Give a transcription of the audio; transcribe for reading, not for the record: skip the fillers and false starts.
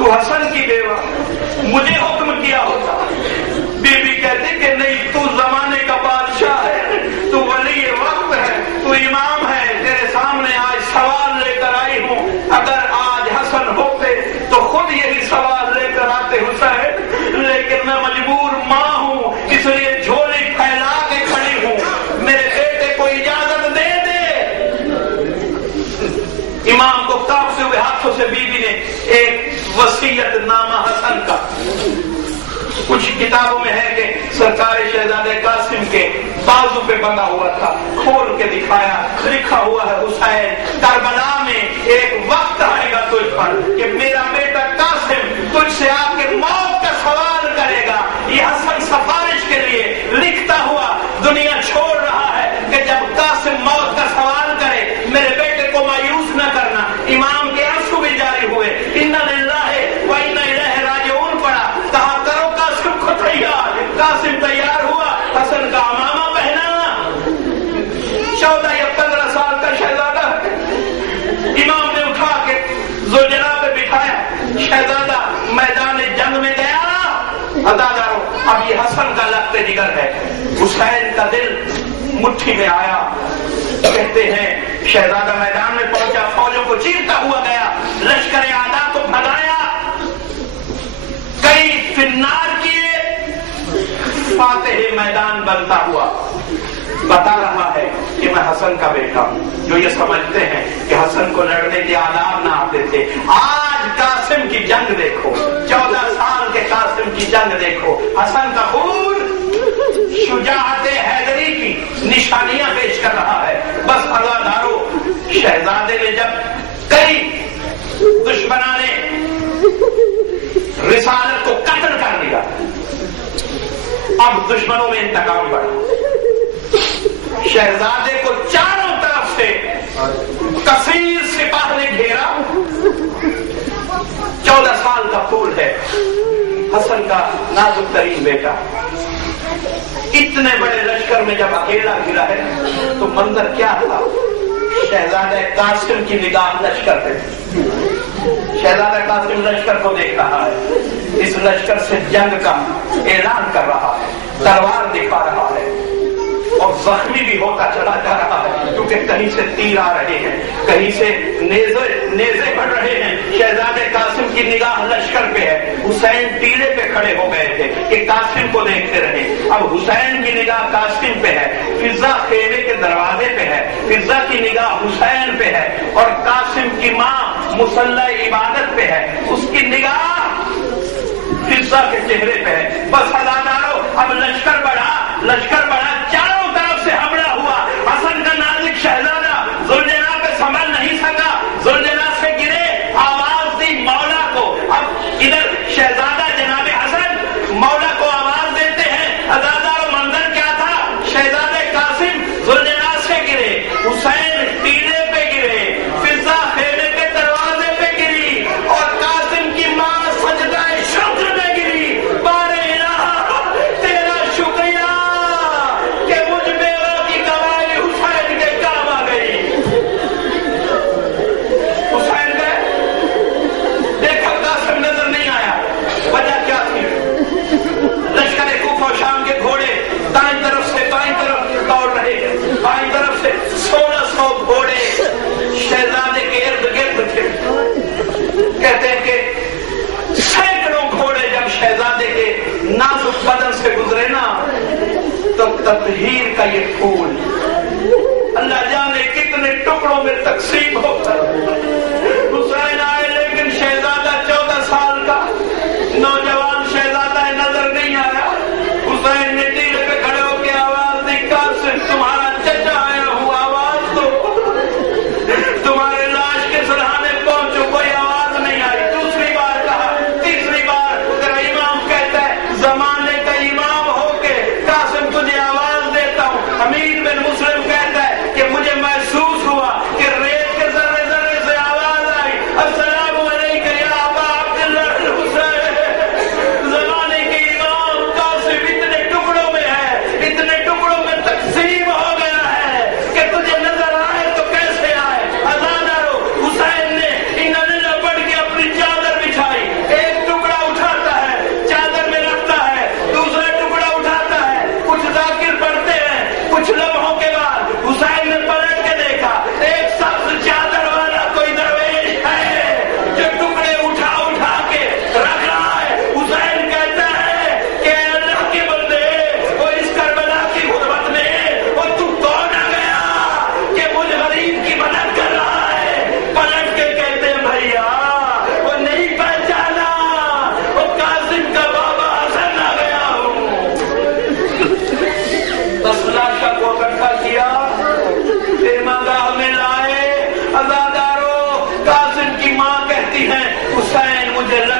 تو حسن کی بیوہ، مجھے حکم کیا ہوتا۔ بی بی کہتی کہ نہیں، تو زمانے کا بادشاہ ہے، تو ولی وقت ہے، تو امام ہے، تیرے سامنے آج سوال لے کر آئی ہوں۔ اگر آج حسن ہوتے تو خود یہی سوال لے کر آتے حسین، لیکن میں مجبور ماں ہوں، اس لیے جھولی پھیلا کے کھڑی ہوں، میرے بیٹے کو اجازت دے دے۔ امام کو کانپتے ہوئے ہاتھوں سے بی بی نے ایک وصیت نامہ حسن کا، کچھ کتابوں میں ہے کہ سرکار شہزادے قاسم کے بازو پہ بندھا ہوا تھا، کھول کے دکھایا، لکھا ہوا ہے حسین کربلا میں ایک وقت آئے گا تجھ پر کہ میرا بیٹا قاسم تجھ سے آ کے موت کا سوال کرے گا۔ یہ حسن سفارش کے لیے لکھتا ہوا دنیا چھوڑ رہا ہے کہ جب قاسم موت کا سوال کرے میرے بیٹے کو مایوس نہ کرنا۔ امام کے آنسو بھی جاری ہوئے، انا للہ و انا الیہ راجعون پڑا، کہا کرو قاسم کو تیار۔ قاسم تیار ہوا، حسن کا امامہ پہنا، 14 یا 15 سال کا شہزادہ، امام نے اٹھا کے زوجنا پہ بٹھایا، شہزادہ میدان جنگ میں گیا۔ عزادارو، اب یہ حسن کا لخت جگر ہے، حسین کا دل مٹھی میں آیا۔ کہتے ہیں شہزادہ میدان میں پہنچا، فوجوں کو چیرتا ہوا گیا، لشکر اعداء کو بھگایا، کئی فنار کیے، فاتح میدان بنتا ہوا۔ بتا رہا ہے کہ میں حسن کا بیٹا ہوں۔ جو یہ سمجھتے ہیں کہ حسن کو لڑنے کے آداب نہ آتے تھے، آج قاسم کی جنگ دیکھو، 14 سال کے قاسم کی جنگ دیکھو، حسن کا خون شجاعت حیدری کی نشانیاں پیش کر رہا ہے۔ بس عزادارو، شہزادے نے جب کئی دشمنوں نے رسالت کو قتل کر دیا، اب دشمنوں میں انتقام بڑھا، شہزادے کو چاروں طرف سے کثیر سپاہ نے گھیرا۔ 14 سال کا پھول ہے، حسن کا نازک ترین بیٹا، اتنے بڑے لشکر میں جب اکیلا گرا ہے تو منظر کیا تھا؟ شہزادہ قاسم کی نگاہ لشکر پہ، شہزادہ قاسم لشکر کو دیکھ رہا ہے، اس لشکر سے جنگ کا اعلان کر رہا ہے، تلوار دکھا رہا ہے، اور زخمی بھی ہوتا چلا جا رہا ہے، کیونکہ کہیں سے تیر آ رہے ہیں، کہیں سے نیزے بڑھ رہے ہیں۔ شہزادے قاسم کی نگاہ لشکر پہ ہے، حسین ٹیلے پہ کھڑے ہو گئے تھے کہ قاسم کو دیکھتے رہے، اب حسین کی نگاہ قاسم پہ ہے، فضا خیمے کے دروازے پہ ہے، فضا کی نگاہ حسین پہ ہے، اور قاسم کی ماں مصلی عبادت پہ ہے، اس کی نگاہ فضا کے چہرے پہ ہے۔ بس عزادارو، اب لشکر بڑھا، لشکر بڑھا، چاروں طرف سے حملہ ہوا۔ حسن کا نازک شہزادہ ذوالجناح پہ سنبھل نہیں سکا، ذوالجناح سے گرے، آواز دی مولا کو۔ اب ادھر شہزادہ جناب حسن مولا کو آواز دیتے ہیں، عزادارو منظر کیا تھا؟ شہزادے قاسم ذوالجناح سے گرے، حسین ٹیلے پہ گرے، فضا خیمے کے دروازے پہ گری، اور قاسم کی ماں سجدہ شکر میں گری۔ بارے الہ تیرا شکریہ کہ مجھ بیوہ کی گواہی حسین کے کام آ گئی۔ حسین گئے، دیکھا قاسم نظر نہیں آیا، وجہ کیا تھی؟ لشکر کوفہ و شام کے گھوڑے دائیں طرف سے بائیں طرف دوڑ رہے ہیں، بائیں طرف سے 1600 گھوڑے شہزادے کے ارد گرد تھے۔ کہتے ہیں کہ سینکڑوں گھوڑے جب شہزادے کے نازک بدن سے گزرے نا تو تطہیر کا یہ پھول اللہ جانے کتنے ٹکڑوں میں تقسیم ہو کر حسین آئے، لیکن شہزادہ 14 سال کا نوجوان شہزادہ نظر نہیں آیا۔ حسین نے ٹیلے پہ کھڑے ہو کے آواز دی، قاسم تمہارا چچا آیا ہوں، آواز دو، تمہارے لاش کے سرحانے پہنچو، کوئی آواز نہیں آئی۔ دوسری بار کہا، تیسری بار تیرا امام کہتا ہے زمانے کا امام ہو کے قاسم تجھے آواز دیتا ہوں۔ امیر بن مسلم کہتا ہے کہ مجھے محسوس ہوا کہ ریت کے ذرے ذرے حسین مجھے